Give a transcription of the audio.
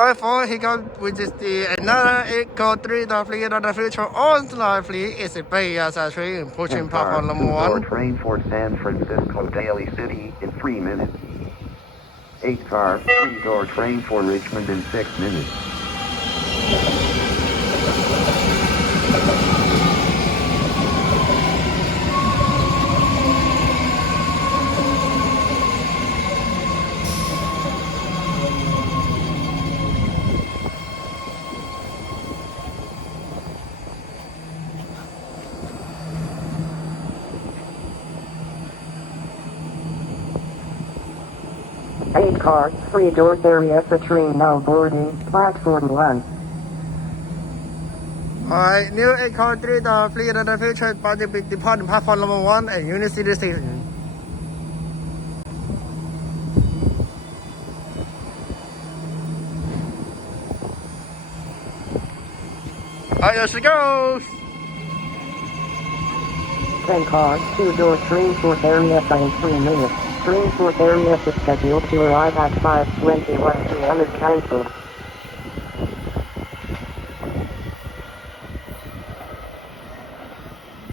Alright, for he got which is the another 8 code 3 fleet on the future Orange Line Berryessa Train pushing platform number 1. Train for San Francisco Daly City in 3 minutes. 8-car, 3-door train for Richmond in 6 minutes. Eight-car, 3-door Berryessa train now boarding, platform 1. Alright, new 8 code 3 fleet on the future budget big departing platform number 1 at Union City Station. Alright, there she goes! 10-car, 2-door train for Berryessa in 3 minutes. Train for Berryessa scheduled to arrive at 5:21 p.m. is cancelled.